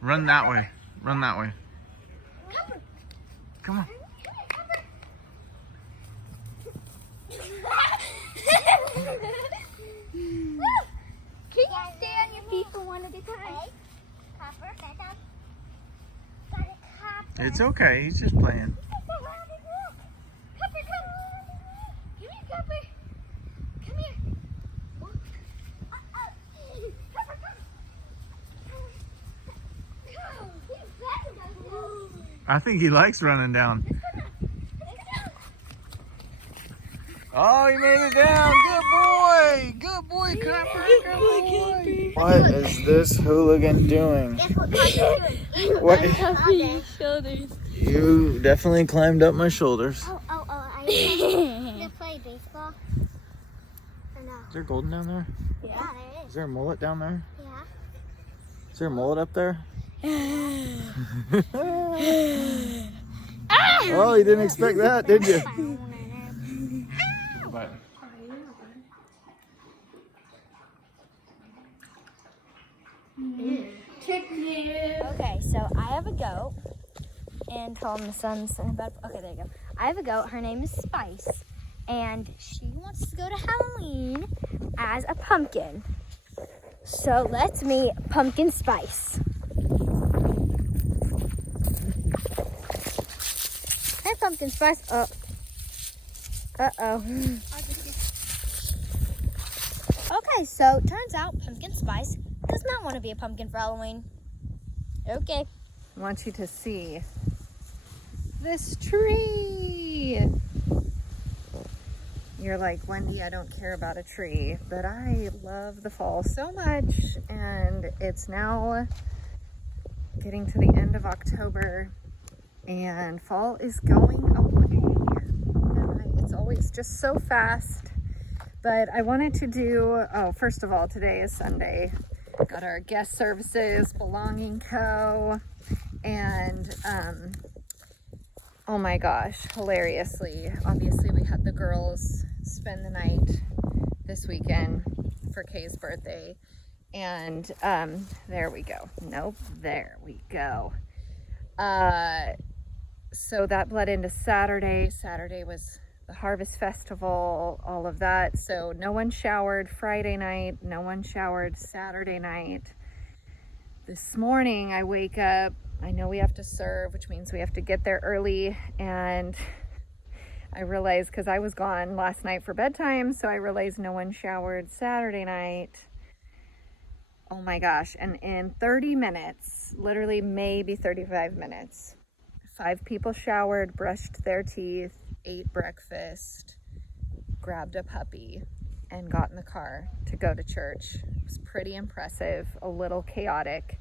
Run that way. Run that way. Come on. Can you stay on your feet for one at a time? It's okay. He's just playing. I think he likes running down. Oh, he made it down. Good boy. Good boy, Copper. Good boy. What is this hooligan doing? What? Shoulders. You definitely climbed up my shoulders. Are you gonna play baseball? Or no? Is there golden down there? Yeah, there Is there a mullet down there? is. Yeah. Is there a mullet up there? Oh, you didn't expect that, did you? But Okay, so I have a goat, and Tom's son's about. Okay, there you go. I have a goat. Her name is Spice, and she wants to go to Halloween as a pumpkin. So let's meet Pumpkin Spice. Hi, Pumpkin Spice. Oh. Uh-oh. Okay, so turns out Pumpkin Spice does not want to be a pumpkin for Halloween. Okay. I want you to see this tree. You're like, Wendy, I don't care about a tree, but I love the fall so much, and it's now getting to the end of October, and fall is going away. And it's always just so fast. But I wanted to do, first of all, today is Sunday. Got our guest services, Belonging Co. And, oh my gosh, hilariously, obviously we had the girls spend the night this weekend for Kay's birthday. And, there we go. Nope, there we go. So that bled into Saturday. Saturday was the Harvest Festival, all of that. So no one showered Friday night, no one showered Saturday night. This morning I wake up, I know we have to serve, which means we have to get there early, and I realized, because I was gone last night for bedtime, so I realized no one showered Saturday night. Oh my gosh, and in 30 minutes, literally maybe 35 minutes, 5 people showered, brushed their teeth, ate breakfast, grabbed a puppy, and got in the car to go to church. It was pretty impressive, a little chaotic.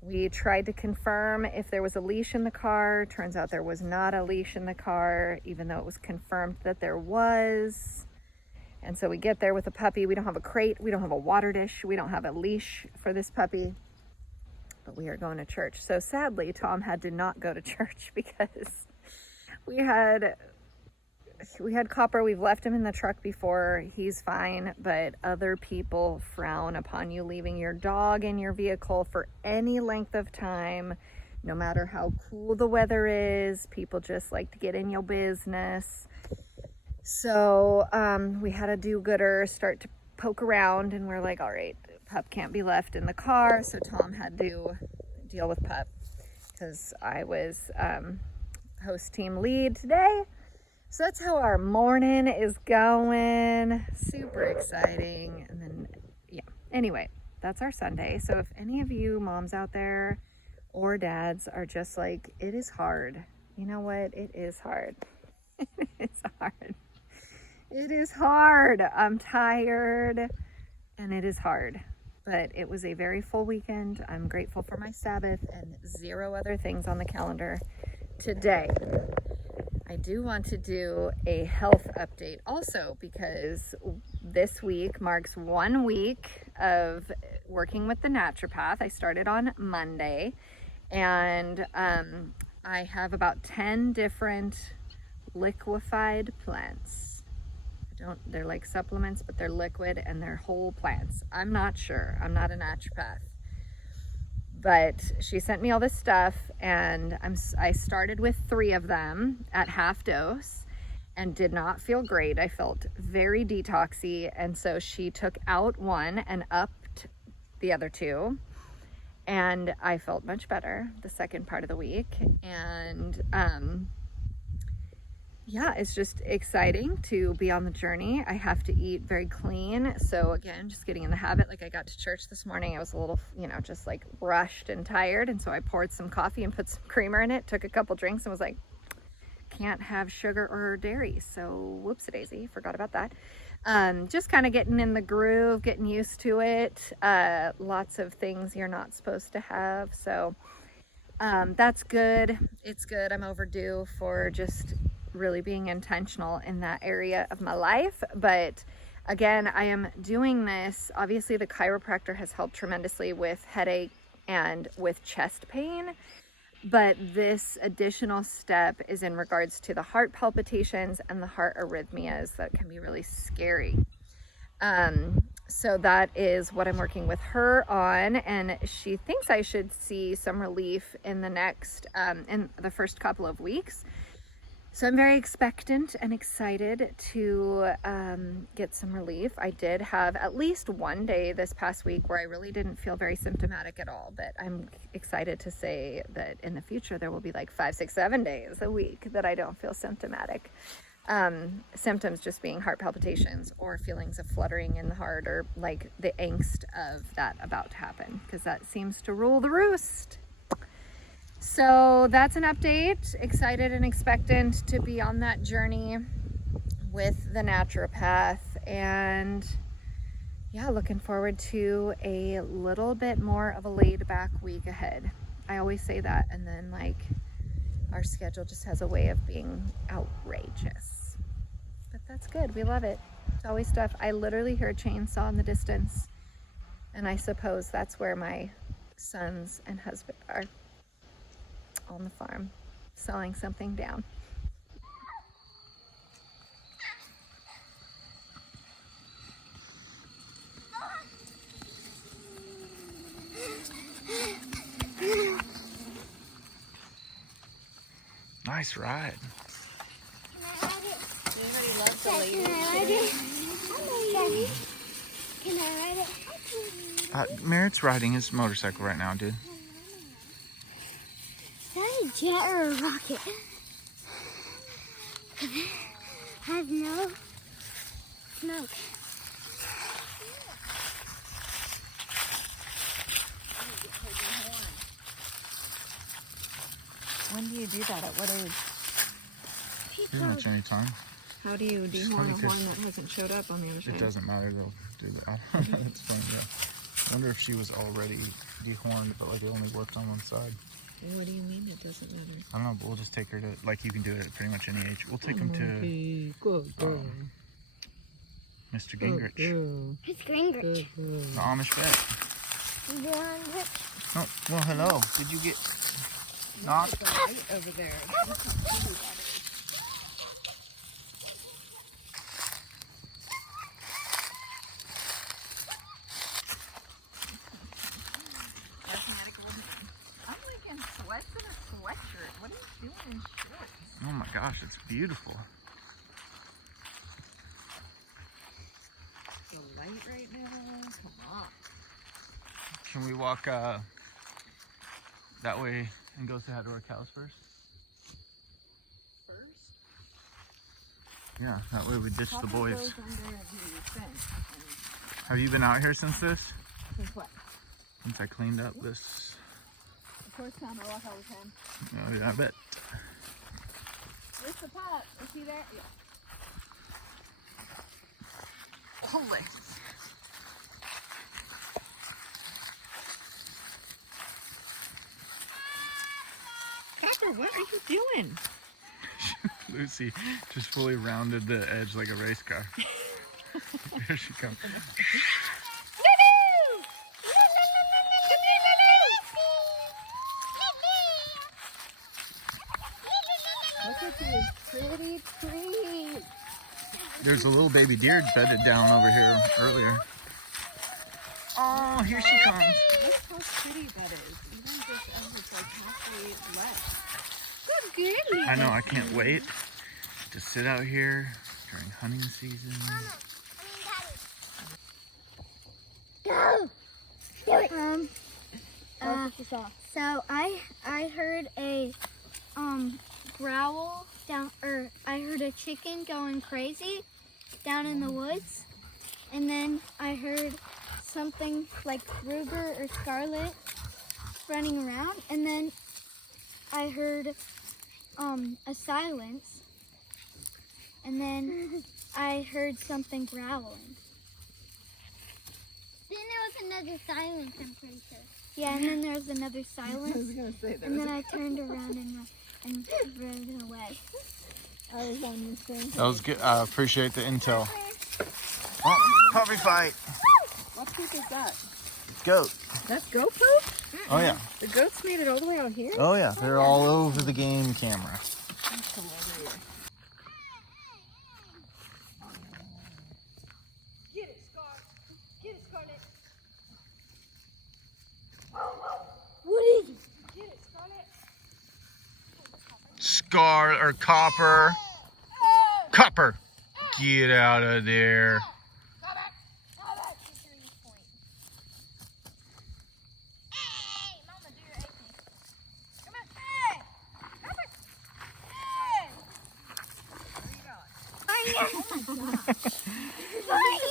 We tried to confirm if there was a leash in the car. Turns out there was not a leash in the car, even though it was confirmed that there was. And so we get there with a puppy. We don't have a crate. We don't have a water dish. We don't have a leash for this puppy. But we are going to church. So sadly, Tom had to not go to church because we had Copper. We've left him in the truck before. He's fine, but other people frown upon you leaving your dog in your vehicle for any length of time, no matter how cool the weather is. People just like to get in your business. So we had a do-gooder start to poke around, and we're like, all right, Pup can't be left in the car. So Tom had to deal with Pup because I was host team lead today. So that's how our morning is going. Super exciting. And then, yeah, anyway, that's our Sunday. So if any of you moms out there or dads are just like, it is hard. You know what? It is hard. It's hard. It is hard. I'm tired and it is hard. But it was a very full weekend. I'm grateful for my Sabbath and 0 other things on the calendar today. I do want to do a health update also because this week marks 1 week of working with the naturopath. I started on Monday, and I have about 10 different liquefied plants. They're like supplements, but they're liquid and they're whole plants. I'm not sure. I'm not a naturopath. But she sent me all this stuff, and I started with 3 of them at half dose and did not feel great. I felt very detoxy, and so she took out 1 and upped the other 2, and I felt much better the second part of the week. And yeah, it's just exciting to be on the journey. I have to eat very clean. So again, just getting in the habit. Like, I got to church this morning, I was a little, you know, just like rushed and tired. And so I poured some coffee and put some creamer in it, took a couple drinks, and was like, can't have sugar or dairy. So whoops-a-daisy, forgot about that. Just kind of getting in the groove, getting used to it. Lots of things you're not supposed to have. So that's good. It's good. I'm overdue for just really being intentional in that area of my life. But again, I am doing this. Obviously, the chiropractor has helped tremendously with headache and with chest pain. But this additional step is in regards to the heart palpitations and the heart arrhythmias that can be really scary. So that is what I'm working with her on, and she thinks I should see some relief in the first couple of weeks. So I'm very expectant and excited to get some relief. I did have at least one day this past week where I really didn't feel very symptomatic at all, but I'm excited to say that in the future there will be like 5, 6, 7 days a week that I don't feel symptomatic. Symptoms just being heart palpitations or feelings of fluttering in the heart, or like the angst of that about to happen, because that seems to rule the roost. So that's an update. Excited and expectant to be on that journey with the naturopath, and yeah, looking forward to a little bit more of a laid back week ahead. I always say that, and then like our schedule just has a way of being outrageous, but that's good. We love it. It's always stuff. I literally hear a chainsaw in the distance, and I suppose that's where my sons and husband are, on the farm, sawing something down. Nice ride. Anybody loves the lady? Can I ride it? Merritt's riding his motorcycle right now, dude. Is that a jet or a rocket? Has no smoke. When do you do that? At what age? Pretty much any time. How do you dehorn a horn that hasn't showed up on the other side? It doesn't matter, they'll do that. That's fun, yeah. I wonder if she was already dehorned, but like it only worked on one side. What do you mean it doesn't matter? I don't know, but we'll just take her to, like, you can do it at pretty much any age. We'll take him to Mr. Gingrich. Who's Gingrich? The Amish vet. Oh, well, hello. Did you get knocked? Right over there. I'm like in sweats and a sweatshirt. What are you doing in shorts? Oh my gosh, it's beautiful. The light right now? Come on. Can we walk that way and go say hi to our cows first? Yeah, that way we ditch the boys. Have you been out here since this? Since what? Since I cleaned up this. The first time I walk all the time. Oh yeah, I bet. Where's the pup? Is he there? Yeah. Holy. Pepper, what are you doing? Lucy just fully rounded the edge like a race car. Here she comes. Look at these pretty trees. There's a little baby deer bedded down over here earlier. Oh, here she comes. Look how pretty that is. Good girl. I know, I can't wait to sit out here during hunting season. Go. Do it. So I heard a growl down, or I heard a chicken going crazy down in the woods, and then I heard something like Ruger or Scarlet running around, and then I heard a silence, and then I heard something growling. Then there was another silence, I'm pretty sure. Yeah, and then there was another silence. I was gonna say that. And then I turned around and ran away. I was on your thing. That was good. I appreciate the intel. Oh, puppy fight. What poop is that? Goat. That's goat poop? Oh yeah. The goats made it all the way out here? Oh yeah. They're all over the game camera. Come over here. Get it, Scar. Get it, Scarlet. What is it? Get it, Scarlet. Scar or Copper. Copper. Get out of there.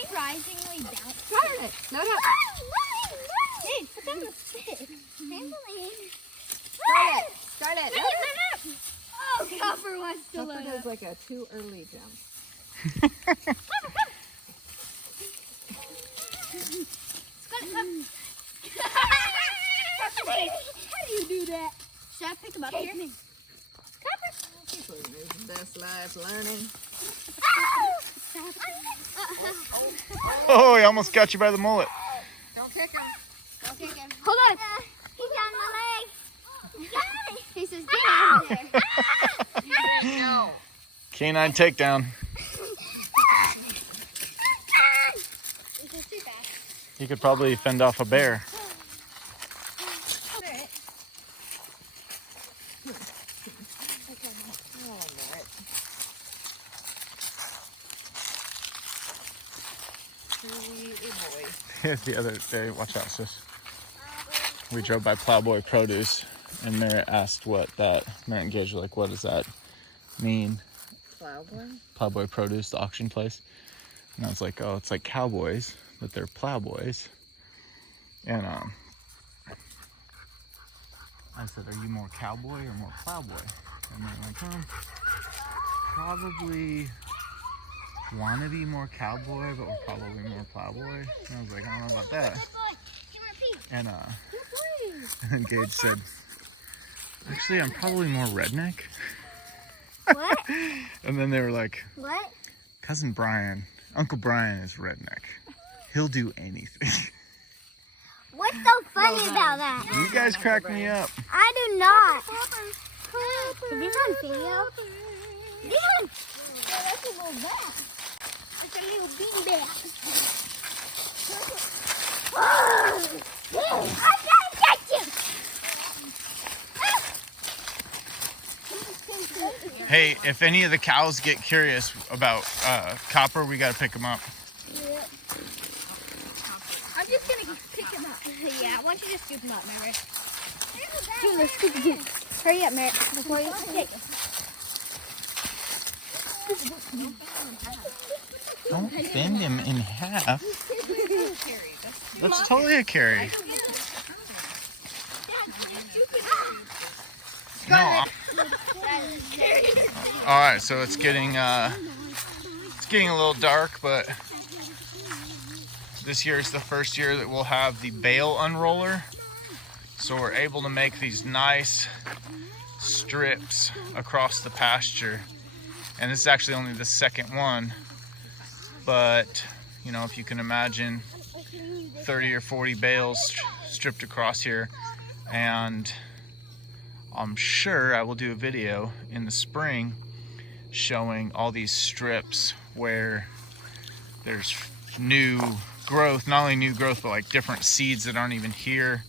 Surprisingly down. Scarlet, no, no. Hey, put down the stick. Scarlet, Scarlet. Oh, Copper wants to Copper load does up. like a too early jump. How do you do that? Should I pick him up here? Best life learning. Oh, he almost got you by the mullet. Don't kick him. Don't kick him. Hold on. He's on my leg. He says, get out of there. No. Canine takedown. This is too fast. He could probably fend off a bear. The other day, watch out, sis. We drove by Plowboy Produce, and Merritt asked what that Merritt and Gage were like, what does that mean? Plowboy? Plowboy Produce, the auction place. And I was like, oh, it's like cowboys, but they're plowboys. And I said, are you more cowboy or more plowboy? And they're like, probably want to be more cowboy, but we're probably more plowboy. And I was like, I don't know about that. And and Gage said, actually, I'm probably more redneck. What? And then they were like, What? Cousin Brian, Uncle Brian is redneck. He'll do anything. What's so funny about that? You guys crack me up. I do not. Is this on video? This one? Yeah, that's a little bat. It's a little bean bat. I'm gonna get you! Hey, if any of the cows get curious about Copper, we gotta pick him up. I'm just gonna pick him up. Yeah, why don't you just scoop him up, Mary? Hurry up, Mary, before you take it. Don't bend him in half. That's totally a carry. No. All right, so it's getting a little dark, but this year is the first year that we'll have the bale unroller. So we're able to make these nice strips across the pasture. And this is actually only the second one, but you know, if you can imagine 30 or 40 bales stripped across here, and I'm sure I will do a video in the spring showing all these strips where there's new growth, not only new growth, but like different seeds that aren't even here,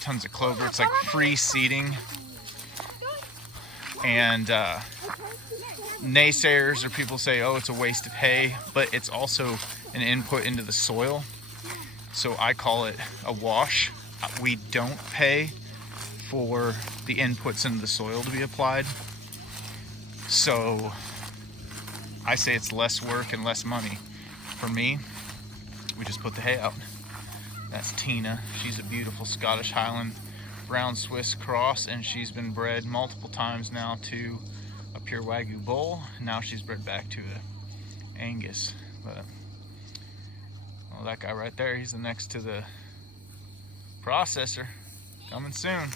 tons of clover. It's like free seeding And naysayers or people say, oh, it's a waste of hay, but it's also an input into the soil. So I call it a wash. We don't pay for the inputs into the soil to be applied. So I say it's less work and less money. For me, we just put the hay out. That's Tina. She's a beautiful Scottish Highland brown Swiss cross, and she's been bred multiple times now to a pure Wagyu bull. Now she's bred back to a Angus. But well, that guy right there, he's the next to the processor. Coming soon.